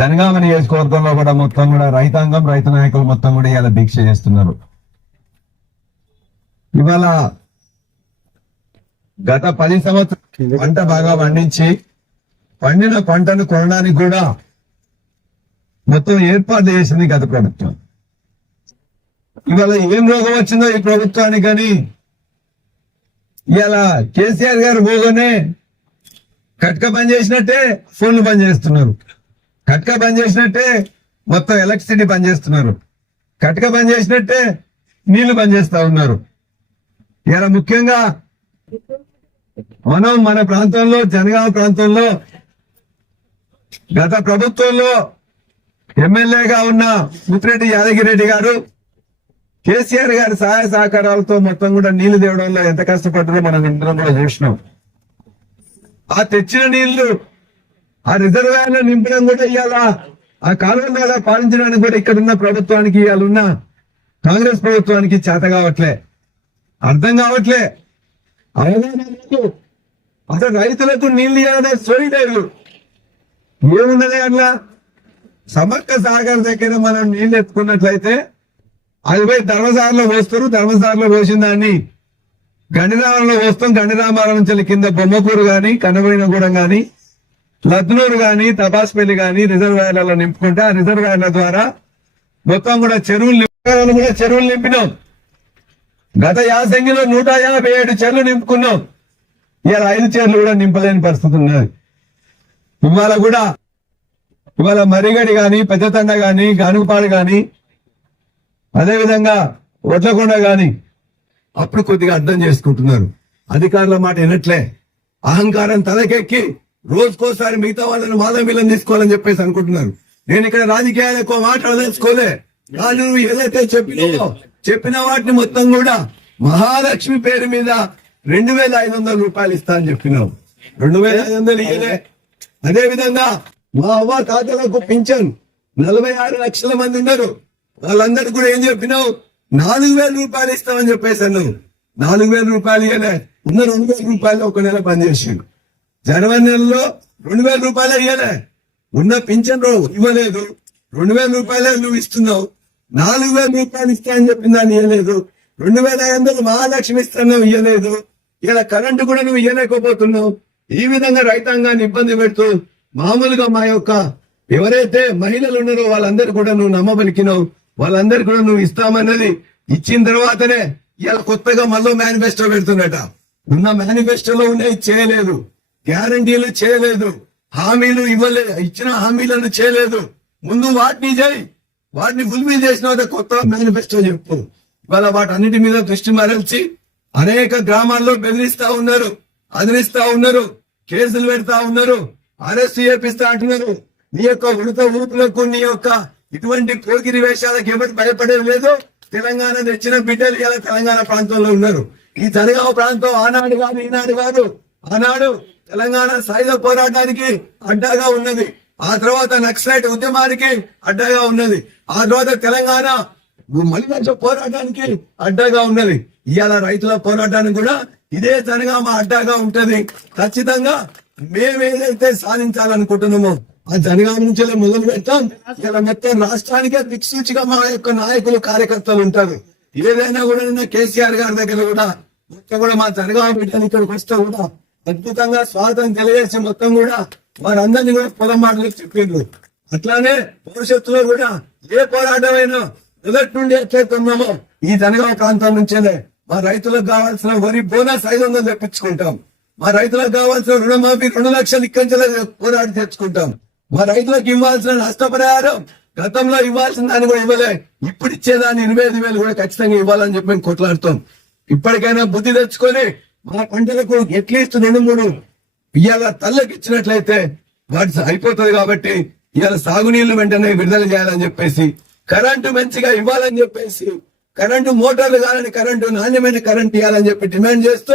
జనగామ నియోజకవర్గంలో కూడా మొత్తం కూడా రైతాంగం రైతు నాయకులు మొత్తం కూడా ఇలా దీక్ష చేస్తున్నారు. ఇవాళ గత 10 సంవత్సరాలు పంట బాగా పండించి పండిన పంటను కొనడానికి కూడా మొత్తం ఏర్పాటు చేసింది గత ప్రభుత్వం. ఇవాళ ఏం రోగం వచ్చిందో ఈ ప్రభుత్వానికి అని ఇవాళ కేసీఆర్ గారు పోగానే కట్క బంద్ చేసినట్టే ఫోన్లు బంద్ చేస్తున్నారు, కట్క బంద్ చేసినట్టే మొత్తం ఎలక్ట్రిసిటీ బంద్ చేస్తున్నారు, కట్క బంద్ చేసినట్టే నీళ్లు బంద్ చేస్తా ఉన్నారు. ఇలా ముఖ్యంగా మనం మన ప్రాంతంలో జనగామ ప్రాంతంలో గత ప్రభుత్వంలో ఎమ్మెల్యేగా ఉన్న ముత్తిరెడ్డి యాదగిరెడ్డి గారు కేసీఆర్ గారి సహాయ సహకారాలతో మొత్తం కూడా నీళ్లు తేవడంలో ఎంత కష్టపడ్డారో మనం అందరం కూడా చూసినాం. ఆ తెచ్చిన నీళ్లు ఆ రిజర్వాయర్లు నింపడం కూడా ఇవాళ ఆ కాలువల ద్వారా పాలించడానికి కూడా ఇక్కడున్న ప్రభుత్వానికి ఇవాళ ఉన్న కాంగ్రెస్ ప్రభుత్వానికి చేత కావట్లే, అర్థం కావట్లే, అవగాహన లేదు. అసలు రైతులకు నీళ్లు ఇవ్వాలనే సోయి లేదు. ఏమున్నది అట్లా సమర్థ సాగర్ దగ్గర మనం నీళ్లు ఎత్తుకున్నట్లయితే అది పోయి ధర్మసారలో పోస్తారు, ధర్మసారలో పోసిన దాన్ని గండిరామంలో పోస్తాం, గండిరామారం నుంచి కింద బొమ్మకూరు గాని కనబోయినగూడెం గాని లద్నూరు గాని తపాస్పల్లి గాని రిజర్వాయర్లలో నింపుకుంటే ఆ రిజర్వాయర్ల ద్వారా మొత్తం కూడా చెరువులు నింపినాం. గత యాసంగిలో 157 చెర్లు నింపుకున్నాం. ఇవాళ 5 చెర్లు కూడా నింపలేని పరిస్థితి ఉన్నది. ఇవాళ మరిగడి గాని పెద్దతండ గాని గానుగుపాడు గాని అదేవిధంగా ఒట్లకొండ గాని అప్పుడు కొద్దిగా అర్థం చేసుకుంటున్నారు. అధికారుల మాట వినట్లే, అహంకారం తలకెక్కి రోజుకోసారి మిగతా వాళ్ళని మాధవీలం తీసుకోవాలని చెప్పేసి అనుకుంటున్నారు. నేను ఇక్కడ రాజకీయాలు ఎక్కువ మాట్లాడదలుచుకోలే, కానీ నువ్వు ఏదైతే చెప్పిన వాటిని మొత్తం కూడా మహాలక్ష్మి పేరు మీద 2500 రూపాయలు ఇస్తా అని చెప్పినావు. 2500 ఇయ్యలే. అదే విధంగా మా అవ్వ తాతలకు పింఛన్ 46 లక్షల మంది ఉన్నారు, వాళ్ళందరూ కూడా ఏం చెప్పినావు, 4000 రూపాయలు ఇస్తామని చెప్పేసి అన్నావు. 4000 రూపాయలు ఇయ్యలే. ఉన్న 2000 రూపాయలు ఒక నెల పనిచేసిండు. జనవరి నెలలో 2000 రూపాయలు ఇయ్యలే. ఉన్న పింఛన్ ఇవ్వలేదు. 2000 రూపాయలే నువ్వు ఇస్తున్నావు. 4000 రూపాయలు ఇస్తా అని చెప్పిన దాన్ని ఇవ్వలేదు. 2500 మహాలక్ష్మి ఇస్తున్నావు, ఇవ్వలేదు. ఇలా కరెంటు కూడా నువ్వు ఇవ్వలేకపోతున్నావు. ఈ విధంగా రైతాంగాన్ని ఇబ్బంది పెడుతూ మామూలుగా మా యొక్క ఎవరైతే మహిళలు ఉన్నారో వాళ్ళందరూ కూడా నువ్వు నమ్మబలికినావు. వాళ్ళందరూ కూడా నువ్వు ఇస్తామన్నది ఇచ్చిన తర్వాతనే ఇలా కొత్తగా మళ్ళీ మేనిఫెస్టో పెడుతున్నట. ఉన్న మేనిఫెస్టోలో ఉన్నాయి చేయలేదు, గ్యారంటీలు చేయలేదు, హామీలు ఇవ్వలేదు, ఇచ్చిన హామీలను చేయలేదు. ముందు వాటిని చేయి, వాటిని ఫుల్ఫిల్ చేసిన కొత్త మేనిఫెస్టో చెప్పు. ఇవాళ వాటన్నిటి మీద దృష్టి మరల్చి అనేక గ్రామాల్లో బెదిరిస్తా ఉన్నారు, అదిరిస్తా ఉన్నారు, కేసులు పెడతా ఉన్నారు, అరెస్ట్ చేపిస్తా అంటున్నారు. నీ యొక్క ఉడత ఊపులకు నీ యొక్క ఇటువంటి పోకిరి వేషాలకు ఎవరు భయపడేది లేదు. తెలంగాణ తెచ్చిన బిడ్డలు ఇలా తెలంగాణ ప్రాంతంలో ఉన్నారు. ఈ జనగామ ప్రాంతం ఆనాడు కాదు ఈనాడు కాదు, ఆనాడు తెలంగాణ సాయుధ పోరాటానికి అడ్డాగా ఉన్నది. ఆ తర్వాత నక్సలైట్ ఉద్యమానికి అడ్డాగా ఉన్నది. ఆ తర్వాత తెలంగాణ మలినాశ పోరాటానికి అడ్డాగా ఉన్నది. ఇవాళ రైతుల పోరాటానికి కూడా ఇదే జనగామ అడ్డాగా ఉంటది. ఖచ్చితంగా మేమేదైతే సాధించాలనుకుంటున్నామో ఆ జనగామ నుంచి మొదలు పెడతాం. ఇలా మొత్తం రాష్ట్రానికే దిక్సూచిగా మా యొక్క నాయకులు కార్యకర్తలు ఉంటారు. ఏదైనా కూడా నిన్న కేసీఆర్ గారి దగ్గర కూడా మొత్తం కూడా మా జనగామ బిడ్డలు ఇక్కడికి వస్తే కూడా అద్భుతంగా స్వాగతం తెలియజేసి మొత్తం కూడా వారందరినీ కూడా పొలం మాటలు చెప్పిండ్రు. అట్లానే భవిష్యత్తులో కూడా ఏ పోరాటమైనా మొదటి నుండి ఎట్లయితున్నామో ఈ జనగామ ప్రాంతం నుంచేనే మా రైతులకు కావాల్సిన వరి బోనస్ 500 తెప్పించుకుంటాం. మా రైతులకు కావాల్సిన రుణమాఫీ 2 లక్షలు ఇక్కడి పోరాడి తెచ్చుకుంటాం. మా రైతులకు ఇవ్వాల్సిన నష్టపరిహారం గతంలో ఇవ్వాల్సిన దాన్ని కూడా ఇవ్వలే, ఇప్పుడు ఇచ్చేదాన్ని 25,000 కూడా ఖచ్చితంగా ఇవ్వాలని చెప్పి మేము కొట్లాడుతాం. ఇప్పటికైనా బుద్ధి తెచ్చుకొని మా పంటలకు అట్లీస్ట్ 2-3 ఇవాళ తల్లకి ఇచ్చినట్లయితే వాటి అయిపోతుంది. కాబట్టి ఇవాళ సాగునీళ్లు వెంటనే విడుదల చేయాలని చెప్పేసి, కరెంటు మంచిగా ఇవ్వాలని చెప్పేసి, కరెంటు మోటార్లు కావాలని, కరెంటు నాణ్యమైన కరెంటు ఇవ్వాలని చెప్పి డిమాండ్ చేస్తూ